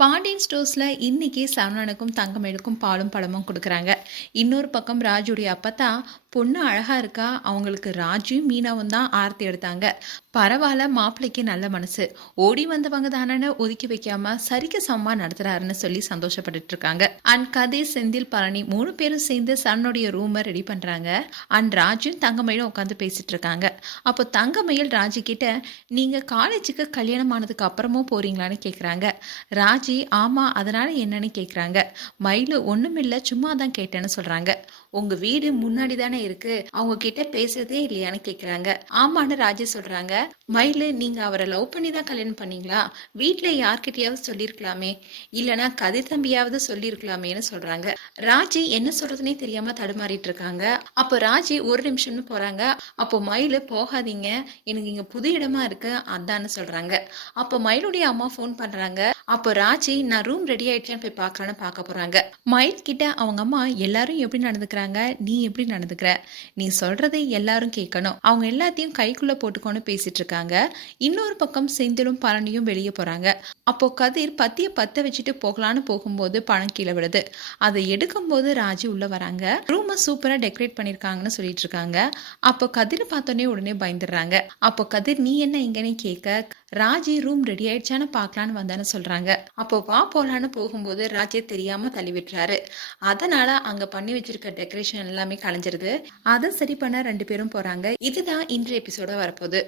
பாண்டியன் ஸ்டோர்ஸில் இன்றைக்கி சரவணனுக்கும் தங்கமேலுக்கும் பாலும் பழமும் கொடுக்குறாங்க. இன்னொரு பக்கம் ராஜுடைய அப்பத்தா பொண்ணு அழகாக இருக்கா அவங்களுக்கு ராஜும் மீனாவும் தான் ஆர்த்தி எடுத்தாங்க. பரவாயில்ல மாப்பிள்ளைக்கு நல்ல மனசு. ஓடி வந்தவங்க தானே ஒதுக்கி வைக்காம சரிக்கு சமமாக நடத்துறாருன்னு சொல்லி சந்தோஷப்பட்டுட்டு இருக்காங்க. அண்ட் கதை செந்தில் பழனி மூணு பேரும் சேர்ந்து சன்னுடைய ரூமை ரெடி பண்ணுறாங்க அண்ட் ராஜும் தங்கமயிலும் உட்காந்து பேசிட்டு இருக்காங்க. அப்போ தங்கமயில் ராஜு கிட்ட நீங்கள் காலேஜுக்கு கல்யாணம் ஆனதுக்கு அப்புறமும் போறீங்களான்னு கேட்குறாங்க ராஜ் ஆமா அதனால என்னன்னு கேக்குறாங்க. மயிலு ஒண்ணுமில்ல சும்மா தான் கேட்டேன்னு சொல்றாங்க. உங்க வீடு முன்னாடி தானே இருக்கு. அவங்க கிட்ட பேசுறதே இல்லையான்னு கேக்குறாங்க. ஆமான்னு ராஜி சொல்றாங்க. மயிலு நீங்க அவரை லவ் பண்ணி தான் கல்யாணம் பண்ணீங்களா? வீட்டில் யார்கிட்டயாவது சொல்லியிருக்கலாமே இல்லனா கதிர் தம்பியாவது சொல்லியிருக்கலாமேன்னு சொல்றாங்க. ராஜி என்ன சொல்றதுனே தெரியாம தடுமாறிட்டு இருக்காங்க அப்போ ராஜி ஒரு நிமிஷம்னு போறாங்க. அப்போ மயிலு போகாதீங்க. எனக்கு இங்க புது இடமா இருக்கு. அதான்னு சொல்றாங்க. அப்போ மயிலுடைய அம்மா ஃபோன் பண்றாங்க. அப்போ ராஜி நான் ரூம் ரெடி ஆயிடுச்சேன்னு போய் பார்க்கலான்னு பார்க்க போறாங்க. மயில் கிட்ட அவங்க அம்மா எல்லாரும் எப்படி நடந்துக்கிறாங்க? நீ எப்படி நடந்துக்கிற? நீ சொல்றதை எல்லாரும் கேட்கணும் அவங்க எல்லாத்தையும் கைக்குள்ள போட்டுக்கோன்னு பேசிட்டு இருக்காங்க. இன்னொரு பக்கம் செந்திலும் பழனியும் வெளியே போறாங்க. அப்போ கதிர் பத்திய பத்த வச்சுட்டு போகலான்னு போகும்போது பணம் கீழே விழுது. அதை எடுக்கும்போது ராஜி உள்ள வராங்க. ரூமை சூப்பரா டெக்கரேட் பண்ணிருக்காங்கன்னு சொல்லிட்டு இருக்காங்க. அப்போ கதிர் பார்த்தோன்னே உடனே பயந்துடுறாங்க. அப்போ கதிர் நீ என்ன இங்கன்னு கேட்க ராஜி ரூம் ரெடி ஆயிடுச்சான்னு பார்க்கலான்னு வந்தான்னு சொல்றாங்க. அப்போ வா போலான்னு போகும்போது ராஜே தெரியாம தள்ளி விட்டுறாரு அதனால அங்க பண்ணி வச்சிருக்க டெக்கரேஷன் எல்லாமே கலைஞ்சிருது. அதை சரி பண்ண ரெண்டு பேரும் போறாங்க. இதுதான் இன்றைய எபிசோட வரப்போகுது.